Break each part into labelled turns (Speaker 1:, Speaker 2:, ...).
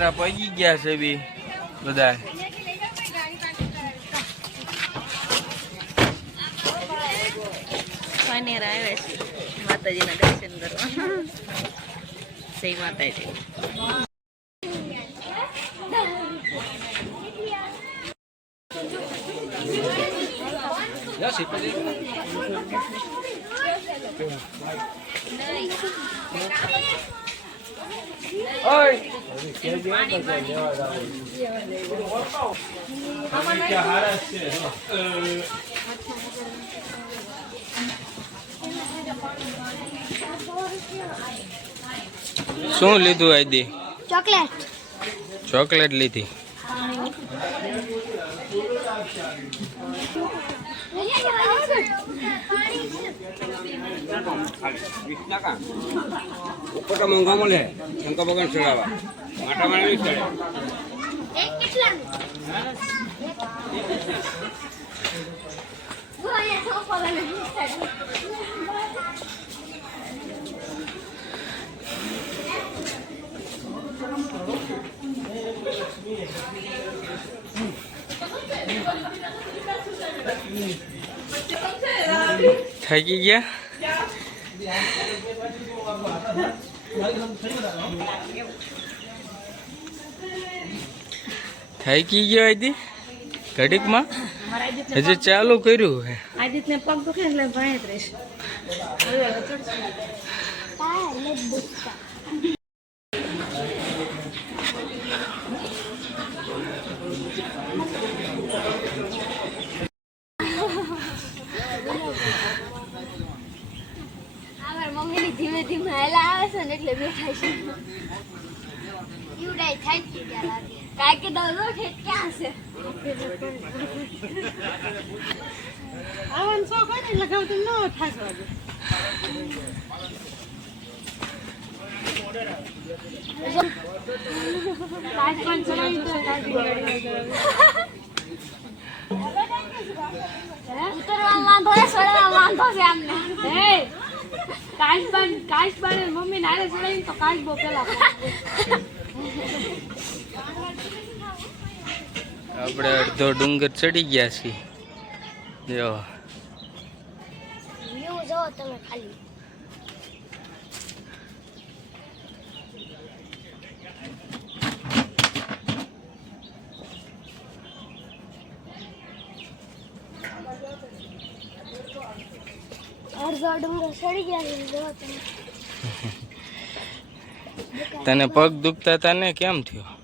Speaker 1: પાનેરા પગી ગયા છે બી બધા
Speaker 2: પાનેરા આવે છે માતાજીના દર્શન કરવા જય માતાજી
Speaker 1: શું લીધું આદી
Speaker 3: ચોકલેટ.
Speaker 1: ચોકલેટ લીધી.
Speaker 4: ઉપર તો મોંઘા મળે શંકર ભગવાન ચડાવવા. માટા મારે નહીં ચડે
Speaker 1: થઈ ગયા? થાકી ગયો આદી ઘડીકમાં? હજી ચાલુ કર્યું હે.
Speaker 2: આદિત્યને પગ દુખે એટલે ભાઈ જ રહેશે.
Speaker 3: મમ્મીની ધીમે ધીમે હેલા આવે છે ને એટલે બેઠા છે યુડાઈ થાય છે ત્યાં લાગે કાંઈ કે ક્યાં છે
Speaker 2: આવવાનું શોખ હોય ને એટલે ગમતું ન
Speaker 3: કાંઈ તો ઉતરવા વાંધો છે ચડવા વાંધો છે અમને
Speaker 5: હે કાશબાન કાશબાને મમ્મી નારે ચડાવીને તો કાશબો પેલા
Speaker 1: આપણે અડધો ડુંગર ચડી ગયા છીએ. જો. તને પગ દુખતા હતા ને કેમ થયો?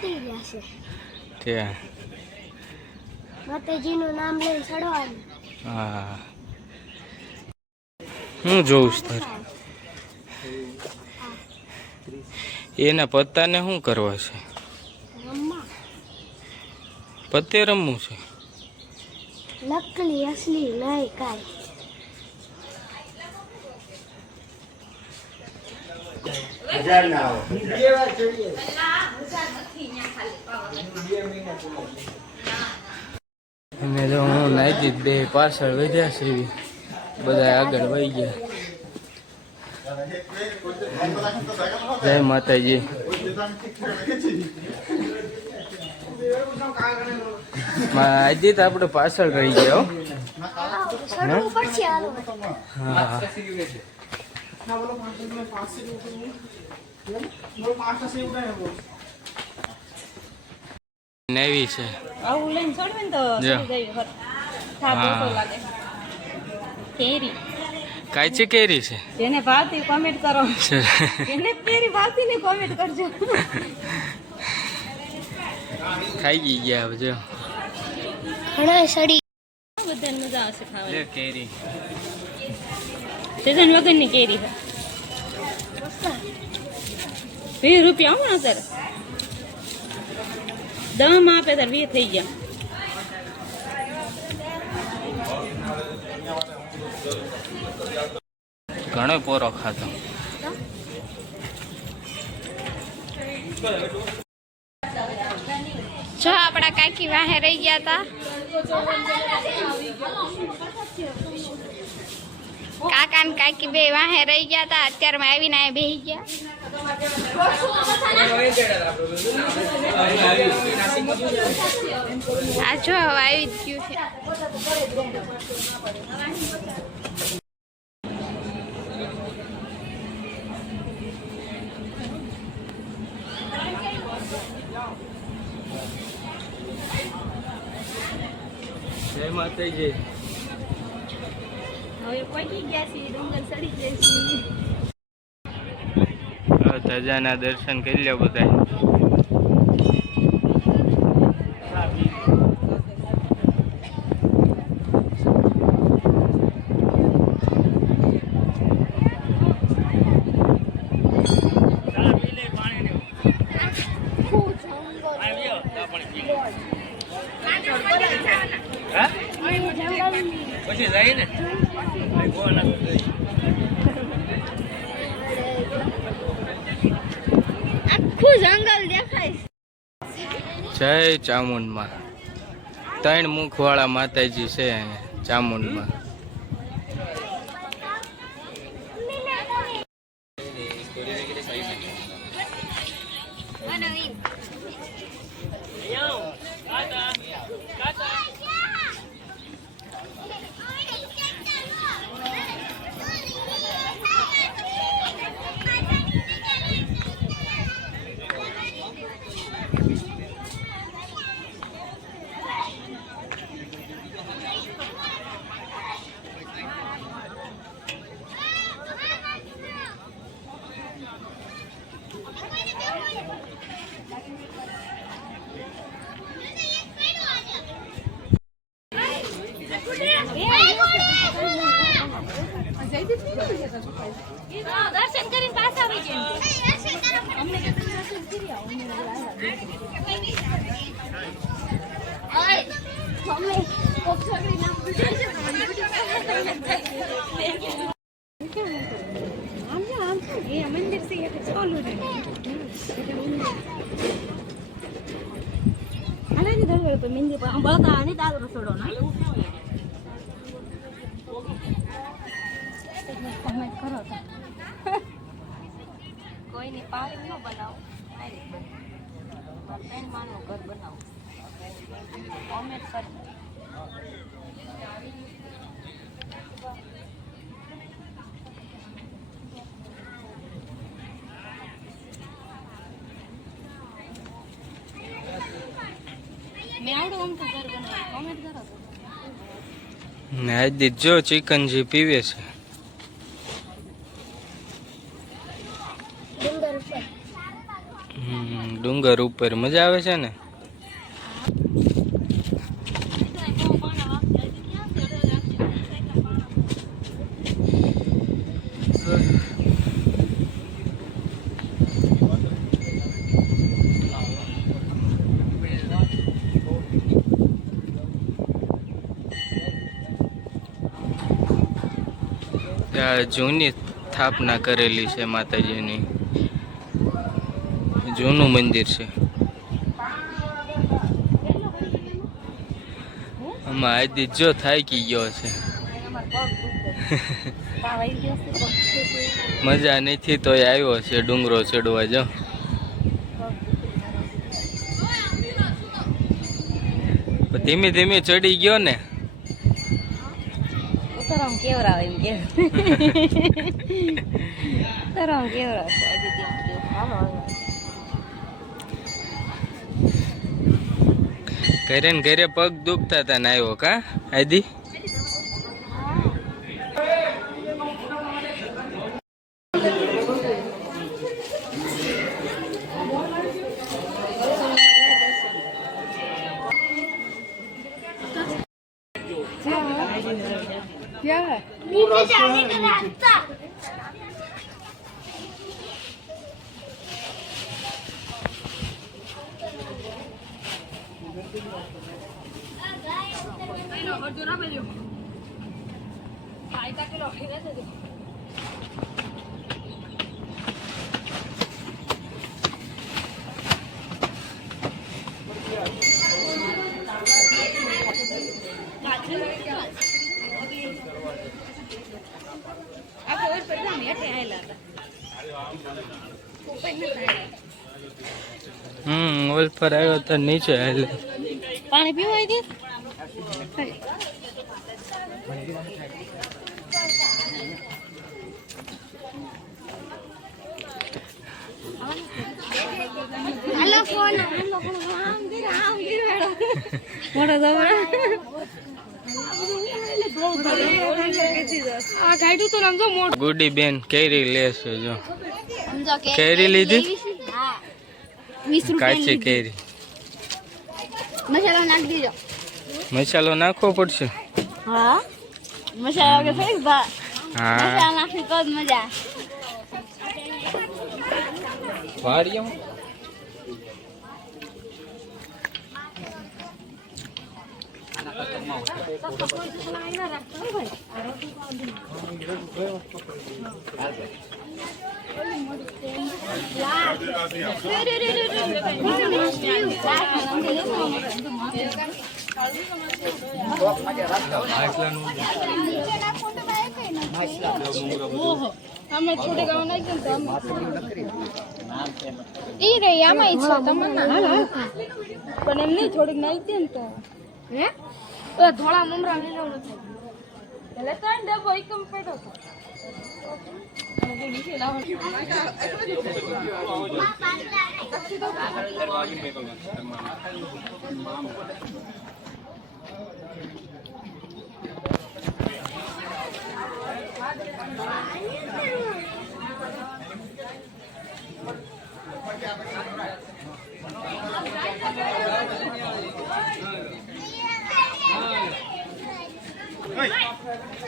Speaker 3: હવે ગયા છે.
Speaker 1: ત્યાં
Speaker 3: માતાજીનું નામ લઈને ચડવાનું.
Speaker 1: હા. હું જોઉં તારે? એના પત્તાને શું કરવા છે? પત્તે રમવું છે?
Speaker 3: નકલી અસલી નહીં કાંઈ.
Speaker 1: અને જો હું નાઈજી બે પાછળ વધ્યા છે બધા આગળ વહી ગયા. જય માતાજી. આજે તો આપણે પાછળ રહી ગયા હો.
Speaker 3: ચડવું પડશે હાલો
Speaker 1: હા નેવી છે.
Speaker 2: આવું લઈને ચડવે ને તો
Speaker 1: જા.
Speaker 2: ચડી જાય હર. થાક
Speaker 1: હા.
Speaker 2: ઓછો લાગે. કેરી.
Speaker 1: કાચી કેરી છે?
Speaker 2: જેને ભાવતી કોમેન્ટ કરો. જેને કેરી ભાવતી ને કોમેન્ટ કરજો.
Speaker 1: ખાઈ ગઈ ગયા હવે જો.
Speaker 3: ઘણા સડી.
Speaker 2: બધાને મજા આવશે ખાવાની.
Speaker 1: કેરી.
Speaker 2: સિઝન વગરની કેરી છે વીસ રૂપિયા આવો ને સર દમ આપે ત્યારે વીસ થઈ ગયા
Speaker 1: ઘણો પોરો ખાતો
Speaker 3: જો આપણા કાકી વાહે રહી ગયા હતા કાકા ને કાકી બે વાહે રહી ગયા હતા અત્યારમાં આવીને આ બેહી ગયા.
Speaker 2: આ જો હવે આવી જ ગયું છે.
Speaker 1: જય માતાજી.
Speaker 2: હવે પહોંચી
Speaker 1: દર્શન કરી લો બધા
Speaker 3: પછી જાય ને
Speaker 2: આખું જંગલ દેખાય
Speaker 1: જય ચામુંડમાં. ત્રણ મુખવાળા માતાજી છે ચામુંડમાં
Speaker 2: દર્શન કરીને પાછા આવી જાય અમને કે તમે દર્શન કરી આવો અમને ઓય અમે કોક છોકરી નામ પૂછે છે આમ જો આમ જો એ મંદિર છે એક ચોલું છે હાલે ની દરવાજે પર મંદિર પર આમ બળતા અને દાદુ રસોડો ના કમેન્ટ કરો તો કોઈની પાણી ન બનાવો? ત્રણ માનું ઘર બનાવો. કોમેન્ટ કરો મેં આવડું અમથું ઘર બનાવ્યું કોમેન્ટ કરો. તો
Speaker 1: ને આજી જો ચિકન જે પીવે છે
Speaker 2: ડુંગર ઉપર
Speaker 1: હમ, ડુંગર ઉપર મજા આવે છે ને? જૂની સ્થાપના કરેલી છે માતાજીની. જૂનું મંદિર છે. આમાં આજી જો થાકી ગયો છે. મજા નથી તો આવ્યો છે ડુંગરો ચડવા જો. ધીમે ધીમે ચડી ગયો ને.
Speaker 6: કેવરાવ એમ કે. કેવરાવ છે આજે તેમ કે હાલો હવે.
Speaker 1: ઘરે ને ઘરે પગ હમ ઓલ પર આવ્યો તો. નીચે
Speaker 3: પાણી પીવાય દે હાલો ફોન. મોટો
Speaker 5: ગાડું
Speaker 1: બેન કેરી લેશે જો. કેરી. લીધી? કાચી કેરી.
Speaker 3: મસાલો નાખી દીજો.
Speaker 1: મસાલો નાખવો પડશે.
Speaker 3: હા. મસાલા વગર થઈ બા
Speaker 1: હા
Speaker 3: મસાલા નાખી તો જ મજા
Speaker 1: વાડિયું
Speaker 5: આમાં થોડીક આમાં નાખી દે ને તો
Speaker 3: ઈ રે આમાં ઈચ્છા તમને
Speaker 5: પણ એમ નહીં થોડીક નાખી ને તો
Speaker 3: હે
Speaker 5: તો ધોળા મમરા લીલા નથી એટલે તો ડબ્બો એકમ પડ્યો હતો તે નીચે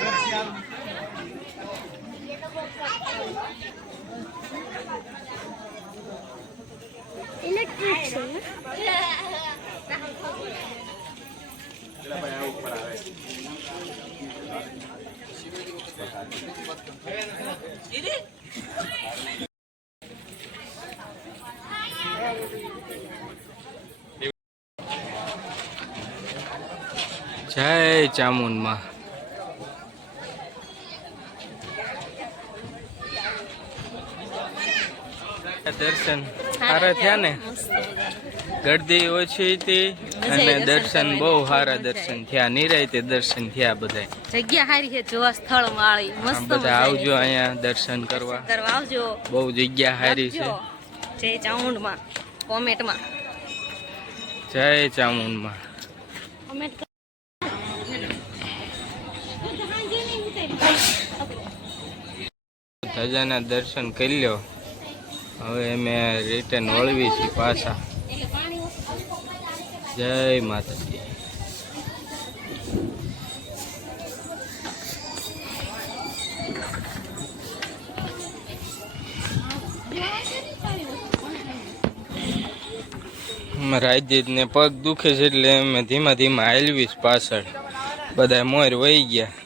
Speaker 5: લાવવાનો.
Speaker 3: ઇલેક્ટ્રિક છે
Speaker 1: જય ચામુંડમાં. દર્શન. સારા થયા ને? ગરદી ઓછી હતી અને દર્શન બહુ સારા દર્શન થયા. નિરાયતે દર્શન થયા બધા
Speaker 2: જગ્યા સારી છે જોવા સ્થળ વાળી. મસ્ત
Speaker 1: બધા આવજો અહીંયા દર્શન કરવા.
Speaker 2: કરવા આવજો.
Speaker 1: બહુ જગ્યા સારી છે.
Speaker 2: જય ચામુંડમાં. કોમેન્ટમાં.
Speaker 1: જય ચામુંડમાં.
Speaker 3: અમે
Speaker 1: ધજાના દર્શન કરી લ્યો હવે અમે રિટર્ન વળવી છીએ પાછા. જય માતાજી. રાજજીત ને પગ દુખે છે એટલે અમે ધીમા ધીમા હાલવીશ પાછળ. બધા મોર વહી ગયા.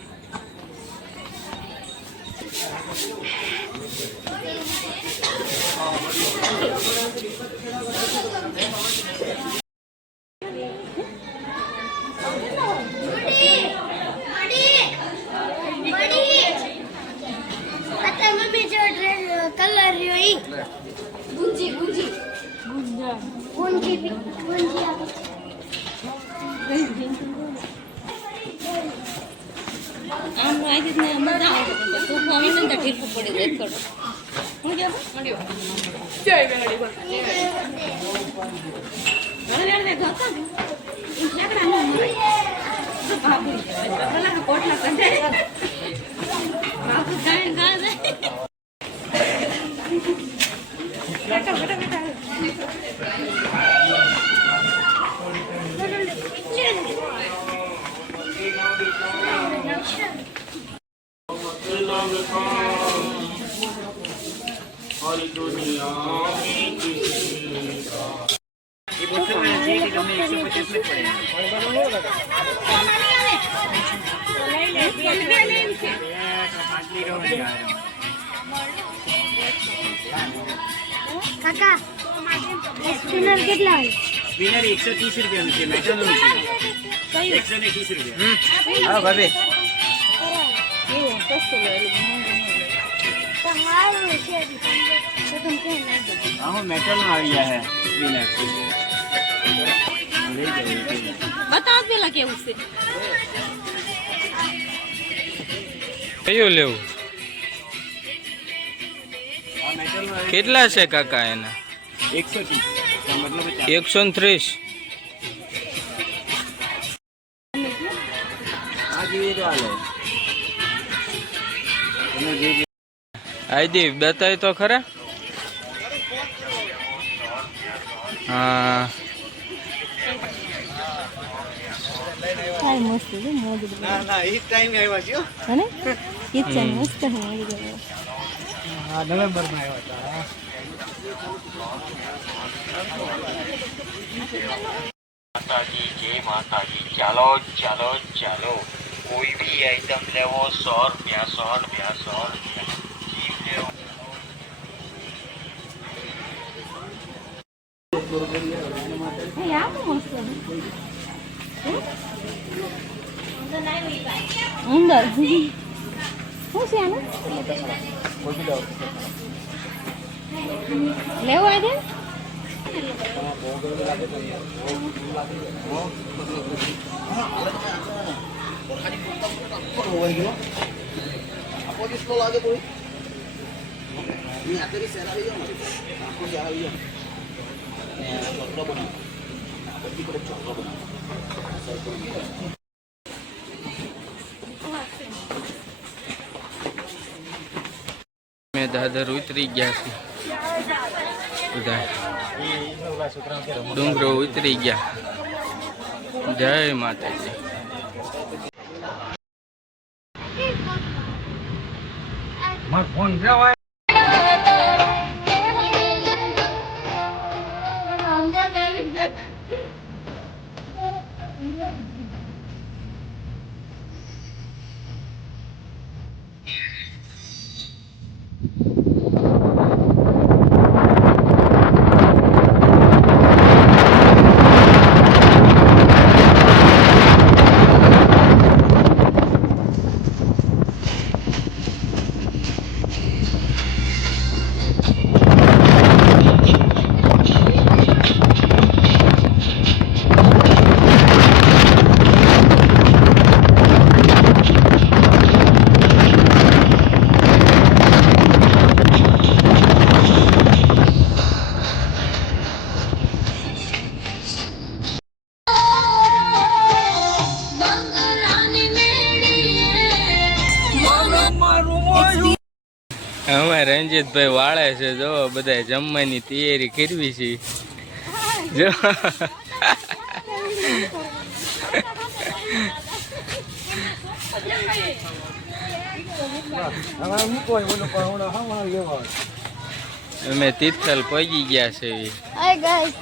Speaker 2: આમ આવી ને મજા તું આવી ને ઠીક પડી જાય થોડું હું કેવું
Speaker 5: જય બોલ.
Speaker 3: કાકા
Speaker 7: ત્રીસ રૂપિયાનું છે મેટાનું છે. એકસો ને ત્રીસ રૂપિયા
Speaker 1: હા ભાભી.
Speaker 2: બતાવ પેલા કેવું છે.
Speaker 1: કયું લેવું? કેટલા છે કાકા એના?
Speaker 7: એકસો ત્રીસ. મતલબ કે ચાર-
Speaker 1: એકસો ને ત્રીસ
Speaker 7: આ જેવી તો હાલે તમે જે જે-
Speaker 1: આઈડી બતાય તો ખરા? હા.
Speaker 2: કાંઈ મસ્ત છે મોજ
Speaker 7: ના ના એ ટાઈમ આવ્યા છે
Speaker 2: હને કિચન મસ્ત છે મોજ
Speaker 7: હા નવેમ્બરમાં આવ્યા હતા
Speaker 8: માતાજી જય માતાજી ચાલો ચાલો ચાલો. બી આઈટમ લેવો સો રૂપિયા સો રૂપિયા સો લેવો.
Speaker 2: અંદર શું છે લેવો આજે?
Speaker 1: મેં દાદર ઉતરી ગયા છે બધા ડુંગરો ઉતરી ગયા જય માતાજી Mark one. No, I. રંજીતભાઈ વાળે છે જો બધા જમવાની તૈયારી કરવી છે. જો. અમે તિથલ પગી ગયા છે.
Speaker 3: ગાઈસ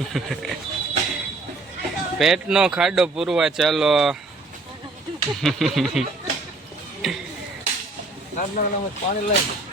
Speaker 1: પેટનો ખાડો પૂરવા ચાલો
Speaker 3: પાણી you.